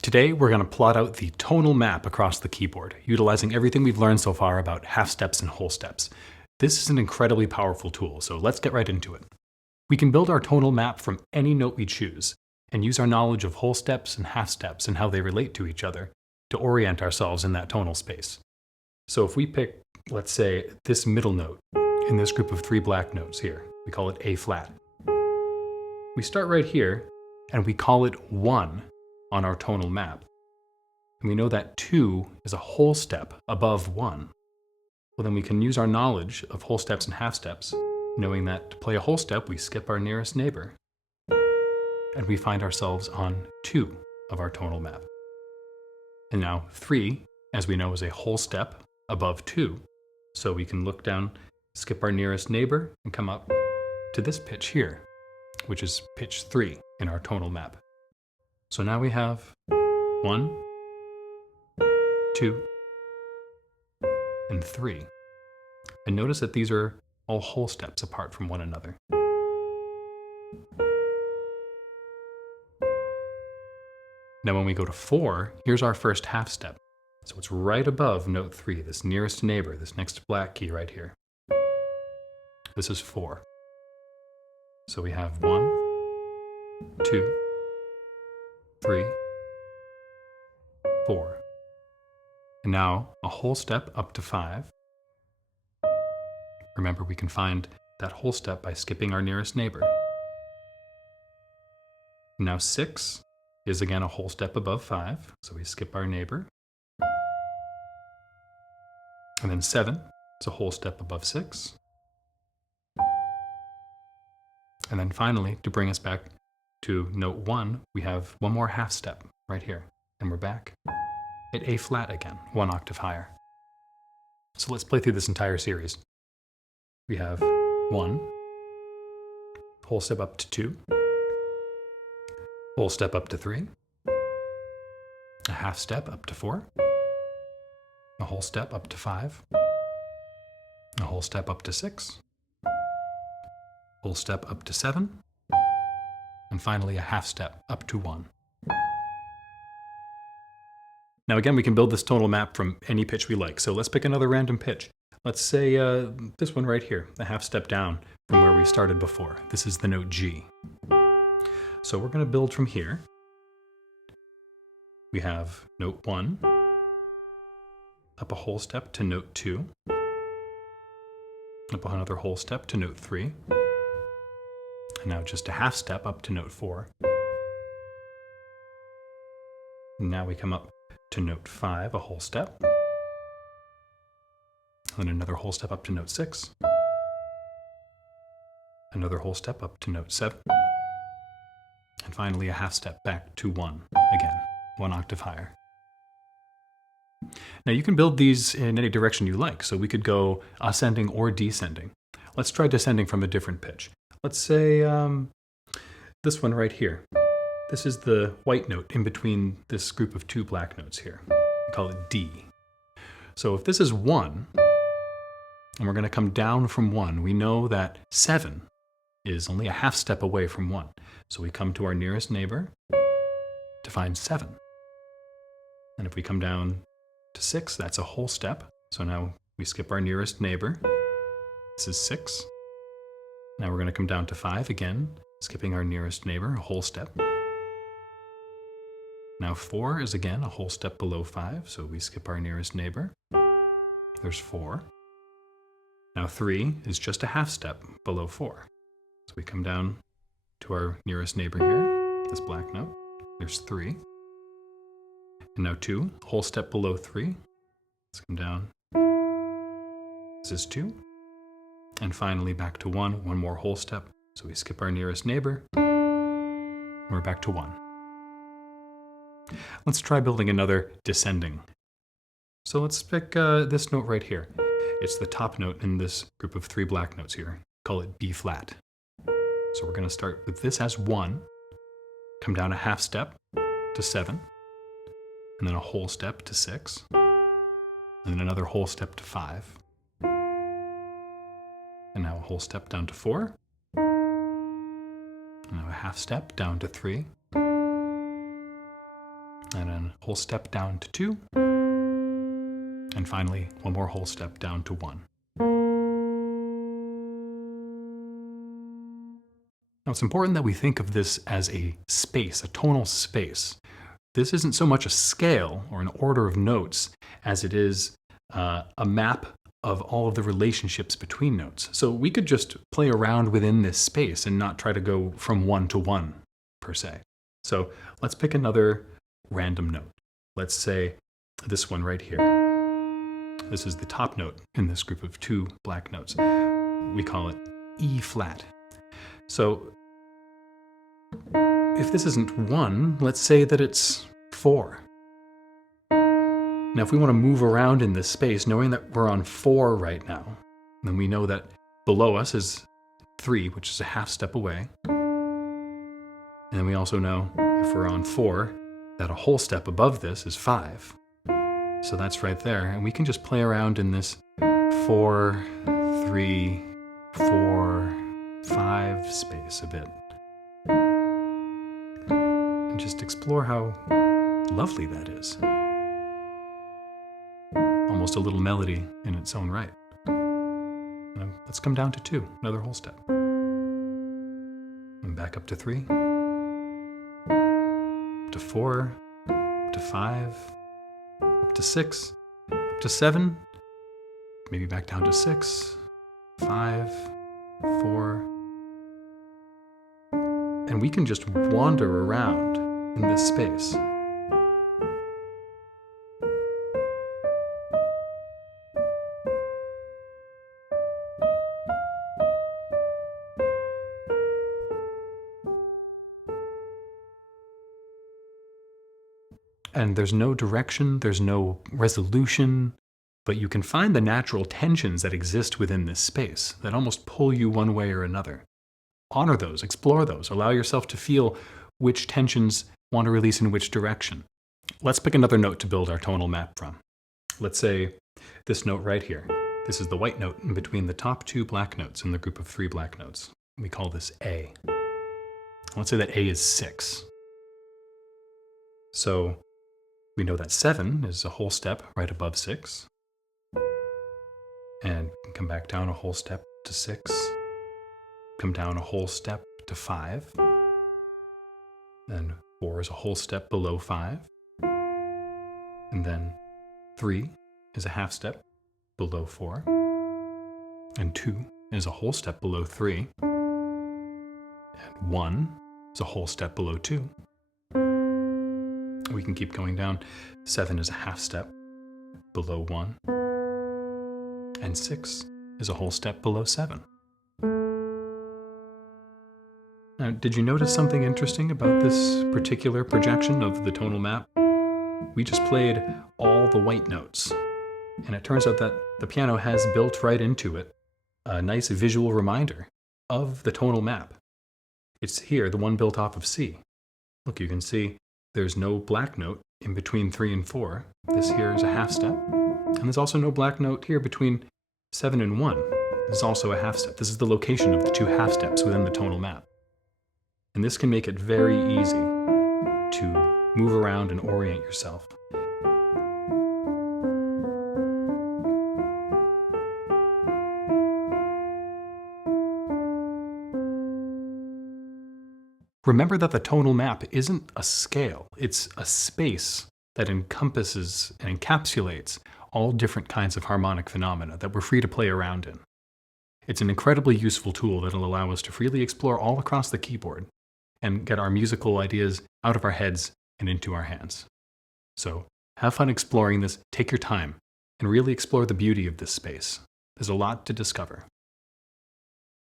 Today, we're going to plot out the tonal map across the keyboard, utilizing everything we've learned so far about half steps and whole steps. This is an incredibly powerful tool, so let's get right into it. We can build our tonal map from any note we choose, and use our knowledge of whole steps and half steps and how they relate to each other to orient ourselves in that tonal space. So if we pick, let's say, this middle note in this group of 3 black notes here, we call it A flat. We start right here, and we call it 1 on our tonal map. And we know that 2 is a whole step above 1. Well, then we can use our knowledge of whole steps and half steps, knowing that to play a whole step, we skip our nearest neighbor. And we find ourselves on 2 of our tonal map. And now 3, as we know, is a whole step above 2. So we can look down, skip our nearest neighbor, and come up to this pitch here, which is pitch 3 in our tonal map. So now we have 1, 2, and 3. And notice that these are all whole steps apart from one another. Now when we go to 4, here's our first half step. So it's right above note 3, this nearest neighbor, this next black key right here. This is 4. So we have 1, 2, 3, 4. And now a whole step up to 5. Remember, we can find that whole step by skipping our nearest neighbor. Now 6 is again a whole step above 5, so we skip our neighbor. And then 7 is a whole step above 6. And then finally, to bring us back to note 1, we have one more half step right here. And we're back at A flat again, 1 octave higher. So let's play through this entire series. We have 1, whole step up to 2, whole step up to 3, a half step up to 4, a whole step up to 5, a whole step up to 6, whole step up to 7, and finally a half step up to 1. Now again, we can build this tonal map from any pitch we like. So let's pick another random pitch. Let's say this one right here, a half step down from where we started before. This is the note G. So we're going to build from here. We have note 1, up a whole step to note 2, up another whole step to note 3, and now just a half step up to note 4. And now we come up to note 5, a whole step, and then another whole step up to note 6, another whole step up to note 7, and finally a half step back to 1 again, 1 octave higher. Now you can build these in any direction you like, so we could go ascending or descending. Let's try descending from a different pitch. Let's say this one right here. This is the white note in between this group of 2 black notes here. We call it D. So if this is 1, and we're going to come down from 1, we know that 7 is only a half step away from 1. So we come to our nearest neighbor to find 7. And if we come down to 6, that's a whole step. So now we skip our nearest neighbor. This is 6. Now we're going to come down to 5 again, skipping our nearest neighbor, a whole step. Now 4 is again a whole step below 5, so we skip our nearest neighbor. There's 4. Now 3 is just a half step below 4. So we come down to our nearest neighbor here, this black note. There's 3. And now 2, a whole step below 3. Let's come down. This is 2. And finally back to 1, one more whole step. So we skip our nearest neighbor. And we're back to 1. Let's try building another descending. So let's pick this note right here. It's the top note in this group of 3 black notes here. Call it B flat. So we're going to start with this as 1, come down a half step to 7, and then a whole step to 6, and then another whole step to 5, and now a whole step down to 4, and now a half step down to 3, and then whole step down to 2, and finally one more whole step down to 1. Now it's important that we think of this as a space, a tonal space. This isn't so much a scale or an order of notes as it is a map of all of the relationships between notes. So we could just play around within this space and not try to go from 1 to 1 per se. So let's pick another random note. Let's say this one right here. This is the top note in this group of 2 black notes. We call it E flat. So if this isn't 1, let's say that it's 4. Now if we want to move around in this space, knowing that we're on 4 right now, then we know that below us is 3, which is a half step away. And then we also know if we're on 4, that a whole step above this is 5. So that's right there. And we can just play around in this 4, 3, 4, 5 space a bit. And just explore how lovely that is. Almost a little melody in its own right. Now, let's come down to 2, another whole step. And back up to 3, to 4, to 5, up to 6, up to 7, maybe back down to 6, 5, 4. And we can just wander around in this space. And there's no direction, there's no resolution, but you can find the natural tensions that exist within this space that almost pull you one way or another. Honor those, explore those, allow yourself to feel which tensions want to release in which direction. Let's pick another note to build our tonal map from. Let's say this note right here. This is the white note in between the top 2 black notes in the group of 3 black notes. We call this A. Let's say that A is 6. So we know that 7 is a whole step right above 6. And come back down a whole step to 6. Come down a whole step to 5. Then 4 is a whole step below 5. And then 3 is a half step below 4. And 2 is a whole step below 3. And 1 is a whole step below 2. We can keep going down. 7 is a half step below 1. And 6 is a whole step below 7. Now, did you notice something interesting about this particular projection of the tonal map? We just played all the white notes. And it turns out that the piano has built right into it a nice visual reminder of the tonal map. It's here, the one built off of C. Look, you can see there's no black note in between 3 and 4. This here is a half step. And there's also no black note here between 7 and 1. This is also a half step. This is the location of the 2 half steps within the tonal map. And this can make it very easy to move around and orient yourself. Remember that the tonal map isn't a scale, it's a space that encompasses and encapsulates all different kinds of harmonic phenomena that we're free to play around in. It's an incredibly useful tool that'll allow us to freely explore all across the keyboard and get our musical ideas out of our heads and into our hands. So have fun exploring this, take your time, and really explore the beauty of this space. There's a lot to discover.